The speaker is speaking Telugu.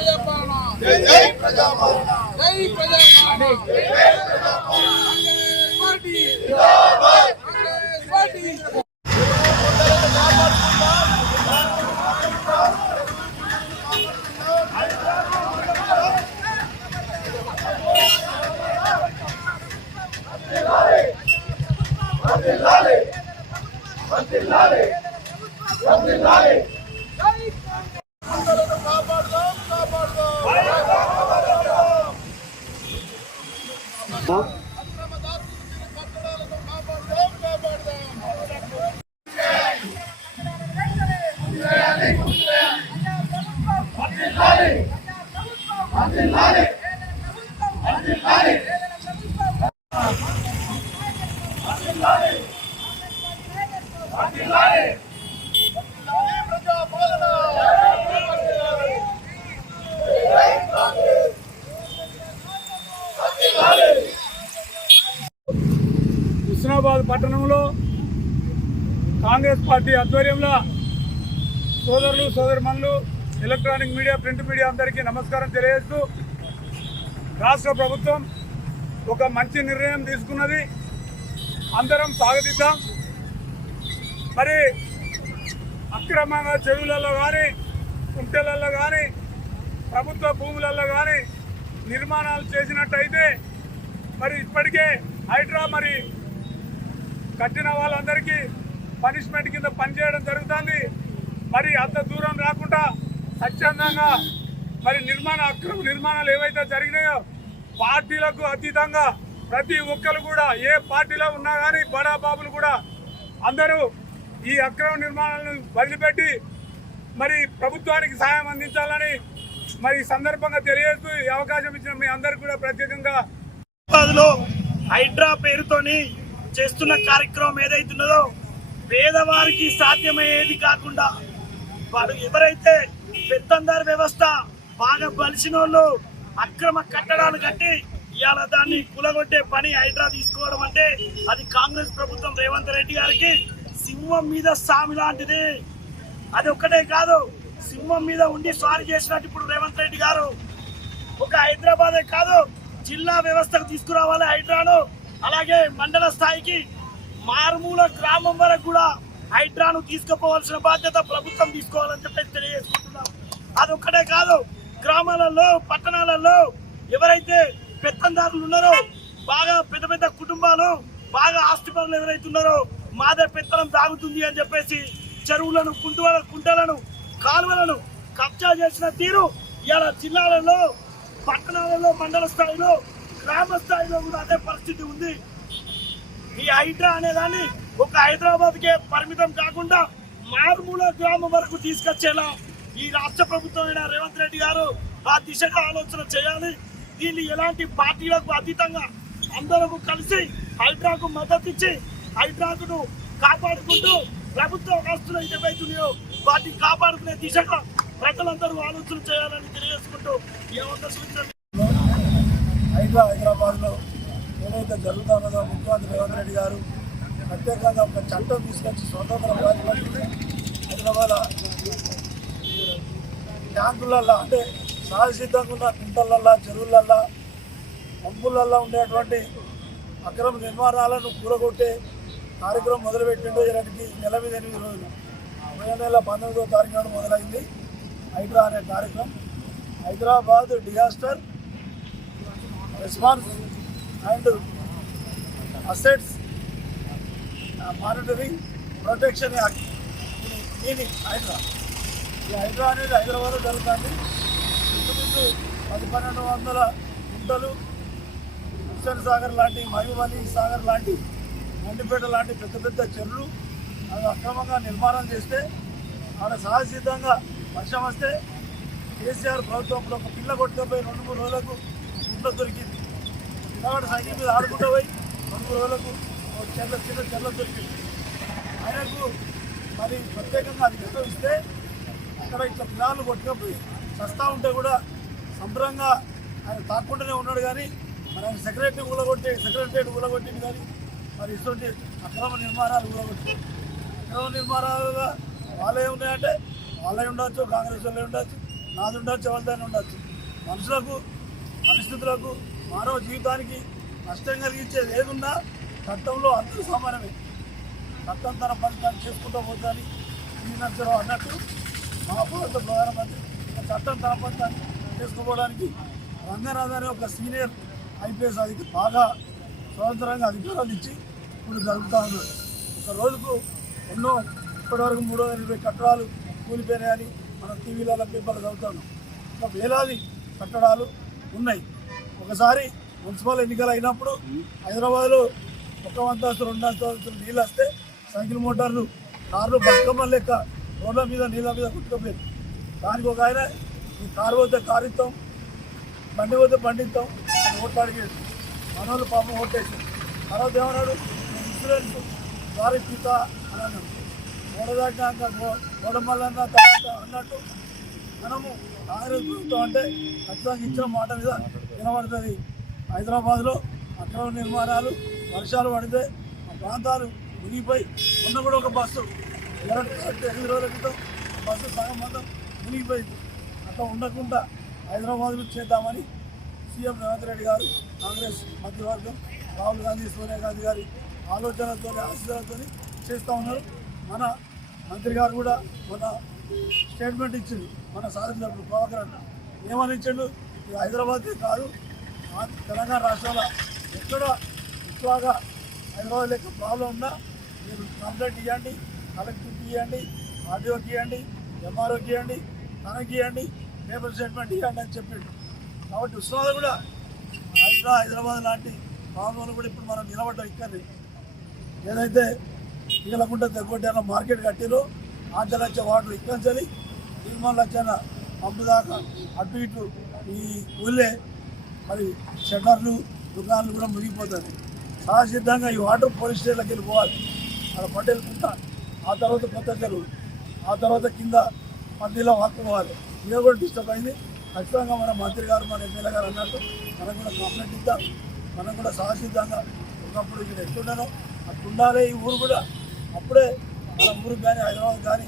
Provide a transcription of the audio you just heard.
ప్రజాపాలన జై జై ప్రజాపాలన జై ప్రజాపాలన జై పార్టీ జిందాబాద్ కాంగ్రెస్ పార్టీ హుస్నాబాద్ పట్టణంలో కాంగ్రెస్ పార్టీ ఆధ్వర్యంలో సోదరులు సోదరిమణులు ఎలక్ట్రానిక్ మీడియా ప్రింట్ మీడియా అందరికీ నమస్కారం తెలియజేస్తూ రాష్ట్ర ప్రభుత్వం ఒక మంచి నిర్ణయం తీసుకున్నది, అందరం స్వాగతిద్దాం. మరి అక్రమంగా చెరువులలో కానీ కుంటలలో కానీ ప్రభుత్వ భూములలో కానీ నిర్మాణాలు చేసినట్టయితే మరి ఇప్పటికే హైడ్రా మరి కట్టిన వాళ్ళందరికీ పనిష్మెంట్ కింద పనిచేయడం జరుగుతుంది. మరి అంత దూరం రాకుండా స్వచ్ఛందంగా మరి అక్రమ నిర్మాణాలు ఏవైతే జరిగినాయో పార్టీలకు అతీతంగా ప్రతి ఒక్కరు కూడా ఏ పార్టీలో ఉన్నా కానీ బడా బాబులు కూడా అందరూ ఈ అక్రమ నిర్మాణాలను వదిలిపెట్టి మరి ప్రభుత్వానికి సాయం అందించాలని మరి సందర్భంగా తెలియజేస్తూ ఈ అవకాశం ఇచ్చిన మీ అందరికీ కూడా ప్రత్యేకంగా హైడ్రా పేరుతోని చేస్తున్న కార్యక్రమం ఏదైతున్నదో పేదవారికి సాధ్యమయ్యేది కాకుండా వాడు ఎవరైతే పెత్తందారు వ్యవస్థ బాగా బలిసిన వాళ్ళు అక్రమ కట్టడాలు కట్టి ఇవాళ దాన్ని కూలగొట్టే పని హైడ్రా తీసుకోవడం అంటే అది కాంగ్రెస్ ప్రభుత్వం రేవంత్ రెడ్డి గారికి సింహం మీద సామి లాంటిది. అది ఒక్కటే కాదు, సింహం మీద ఉండి స్వారీ చేసినట్టు ఇప్పుడు రేవంత్ రెడ్డి గారు ఒక హైదరాబాదే కాదు జిల్లా వ్యవస్థకు తీసుకురావాలి హైడ్రాను. అలాగే మండల స్థాయికి మారుమూల గ్రామం వరకు కూడా హైడ్రాను తీసుకుపోవాల్సిన బాధ్యత ప్రభుత్వం తీసుకోవాలని చెప్పేసి తెలియజేసుకుంటున్నాం. అదొక్కటే కాదు, గ్రామాలలో పట్టణాలలో ఎవరైతే పెత్తందారులు ఉన్నారో బాగా పెద్ద పెద్ద కుటుంబాలు బాగా ఆస్తిపరులు ఎవరైతే ఉన్నారో మాదే పెత్తనం సాగుతుంది అని చెప్పేసి చెరువులను కుంటలను కాలువలను కబ్జా చేసిన తీరు ఇవాళ జిల్లాలలో పట్టణాలలో మండల స్థాయిలో గ్రామ స్థాయిలో కూడా అదే పరిస్థితి ఉంది. ఈ హైడ్రా అనేదాన్ని ఒక హైదరాబాద్కే పరిమితం కాకుండా మారుమూల గ్రామం వరకు తీసుకొచ్చేలా ఈ రాష్ట్ర ప్రభుత్వం అయిన రేవంత్ రెడ్డి గారు ఆ దిశగా ఆలోచన చేయాలి. దీన్ని ఎలాంటి పార్టీలకు అతీతంగా అందరూ కలిసి హైడ్రాకు మద్దతు ఇచ్చి హైడ్రాకు కాపాడుకుంటూ ప్రభుత్వ ఆస్తులు ఏవైతున్నాయో వాటిని కాపాడుకునే దిశగా ప్రజలందరూ ఆలోచన చేయాలని తెలియజేసుకుంటూ ఈ అవకాశం హైదరాబాద్లో ఏదైతే జరుగుతున్నదో ముఖ్యమంత్రి రేవంత్ రెడ్డి గారు ప్రత్యేకంగా ఒక చట్టం తీసుకొచ్చి స్వతంత్ర హైదరాబాద్ ట్యాంకులల్లో అంటే సహజసిద్ధంగా ఉన్న కుంటలల్లో చెరువులల్లో పంపులల్లో ఉండేటువంటి అక్రమ నిర్మాణాలను కూరగొట్టే కార్యక్రమం మొదలుపెట్టిండో ఇలాంటికి నెల మీద 8 రోజులు మే నెల 19వ తారీఖు నాడు మొదలైంది హైడ్రా అనే కార్యక్రమం. Hyderabad disaster response and assets monitoring protection act meaning Hydraa. ఈ హైడ్రా అనేది హైదరాబాద్లో జరుగుతుంది. ఇంచుమించు 1200 గుంటలు హుస్సేన్ సాగర్ లాంటి మహబూబ్ అలీ సాగర్ లాంటి మండిపేట లాంటి పెద్ద పెద్ద చెరువులు అవి అక్రమంగా నిర్మాణం చేస్తే ఆడ సహజసిద్ధంగా వర్షం వస్తే కేసీఆర్ ప్రభుత్వంలో ఒక పిల్ల కొట్టుకుపోయి 2-3 రోజులకు ఇంట్లో దొరికింది. కాబట్టి సైకిల్ మీద ఆడుకుంటూ పోయి 2-3 రోజులకు చిన్న చెల్ల దొరికింది. ఆయనకు మరి ప్రత్యేకంగా అది ఇస్తే అక్కడ ఇట్లా పిల్లలు కొట్టుకుపోయి సస్తా ఉంటే కూడా సంబరంగా ఆయన తాకుంటూనే ఉన్నాడు. కానీ మరి ఆయన సెక్రటరియట్ ఊలగొట్టింది. కానీ మరి ఇటువంటి అక్రమ నిర్మాణాలు ఊలగొట్టారు. అక్రమ నిర్మాణాలుగా వాళ్ళే ఉన్నాయంటే వాళ్ళే ఉండవచ్చు, కాంగ్రెస్ వాళ్ళే ఉండవచ్చు, నాది ఉండొచ్చు, ఎవరిదైనా ఉండొచ్చు. మనుషులకు, పరిస్థితులకు, మానవ జీవితానికి నష్టం కలిగించేది ఏదున్నా చట్టంలో అందరూ సమానమే. చట్టం తన పని చేసుకుంటూ పోతాని నచ్చడం అన్నట్టు మా భారత ప్రధానమంత్రి చట్టం తన పని చేసుకోవడానికి రంగనాథ్ అనే ఒక సీనియర్ ఐపీఎస్ అధికారి బాగా స్వతంత్రంగా అధికారాలు ఇచ్చి ఇప్పుడు జరుగుతూ ఉన్నారు. ఒక రోజుకు ఎన్నో ఇప్పటివరకు 320 కట్టడాలు కూలిపోయినాయని మనం టీవీలలో పేపర్లు చదువుతాను. ఇంకా వేలాది కట్టడాలు ఉన్నాయి. ఒకసారి మున్సిపల్ ఎన్నికలు అయినప్పుడు హైదరాబాద్లో 1 అంతస్తు 2 అంతస్తులు నీళ్ళు వస్తే సైకిల్ మోటార్లు, కార్లు బతుకమ్మ లెక్క రోడ్ల మీద నీళ్ళ మీద కుట్టుకుపోయారు. దానికి ఒక ఆయన ఈ కారు పోతే కారు ఇస్తాం, బండి పోతే బండి ఇస్తాం అని ఓట్లు అడిగేది. మనోళ్ళు పాపం ఓటేసారు. తర్వాత ఏమన్నాడు, ఇన్సూరెన్స్ ద్వారా ఇస్తా అని అన్నాడు. ఓడదాటినాక ఓడమల్లన్న తర్వాత అన్నట్టు మనము కాంగ్రెస్ ప్రభుత్వం అంటే ఖచ్చితంగా ఇచ్చిన మాట మీద వినబడుతుంది. హైదరాబాద్లో అక్రమ నిర్మాణాలు, వర్షాలు పడితే ఆ ప్రాంతాలు మునిగిపోయి మొన్న కూడా ఒక బస్సు 8 రోజుల క్రితం బస్సు సగం మొత్తం మునిగిపోయింది. అట్లా ఉండకుండా హైదరాబాద్లో చేద్దామని సీఎం రేవంత్ రెడ్డి గారు, కాంగ్రెస్ మంత్రివర్గం, రాహుల్ గాంధీ, సోనియా గాంధీ గారి ఆలోచనలతో, ఆశీస్సులతో చేస్తూ ఉన్నారు. మన మంత్రి గారు కూడా మన స్టేట్మెంట్ ఇచ్చింది. మన సాధించినప్పుడు ప్రభాకర్ ఏమని ఇచ్చిండు, ఇది హైదరాబాద్కే కాదు తెలంగాణ రాష్ట్రాల ఎక్కడ ఇట్లాగా హైదరాబాద్ లెక్క ప్రాబ్లం ఉన్నా మీరు కంప్లైంట్ ఇవ్వండి, కలెక్టర్కి ఇవ్వండి, ఆర్డీఓకి ఇవ్వండి, ఎంఆర్ఓకి ఇవ్వండి, తనకి ఇవ్వండి, పేపర్ స్టేట్మెంట్ ఇవ్వండి అని చెప్పిండు. కాబట్టి ఉస్మానాబాద్ కూడా హైదరాబాద్ లాంటి ప్రాంతంలో కూడా ఇప్పుడు మనం నిలబడ్డాం. ఇక్కడ ఏదైతే ఇగలకుంట తెగొట్టానో మార్కెట్ కట్టిరో 8 లక్షల వాటర్ ఇక్కడి నిర్మల్ లక్షల పంపు దాకా అటు ఇటు ఈ ఊళ్ళే మరి షట్టర్లు, దుకాణాలు కూడా మునిగిపోతుంది. సహసిద్ధంగా ఈ వాటర్ పోలీస్ స్టేషన్కి వెళ్ళిపోవాలి, అక్కడ పట్టెళ్ళుకుంటా, ఆ తర్వాత కొత్త చెరువు, ఆ తర్వాత కింద మధ్యలో వాడుకోవాలి. ఇది కూడా డిస్టర్బ్ అయింది. ఖచ్చితంగా మన మంత్రి గారు, మన ఎమ్మెల్యే గారు అన్నట్టు మనం కూడా కంప్లైంట్ ఇద్దాం. మనం కూడా సహసిద్ధంగా ఒకప్పుడు ఇక్కడ ఎట్లున్నారో అట్లా ఉండాలి ఈ ఊరు కూడా. అప్పుడే మన ఊరికి కానీ హైదరాబాద్ కానీ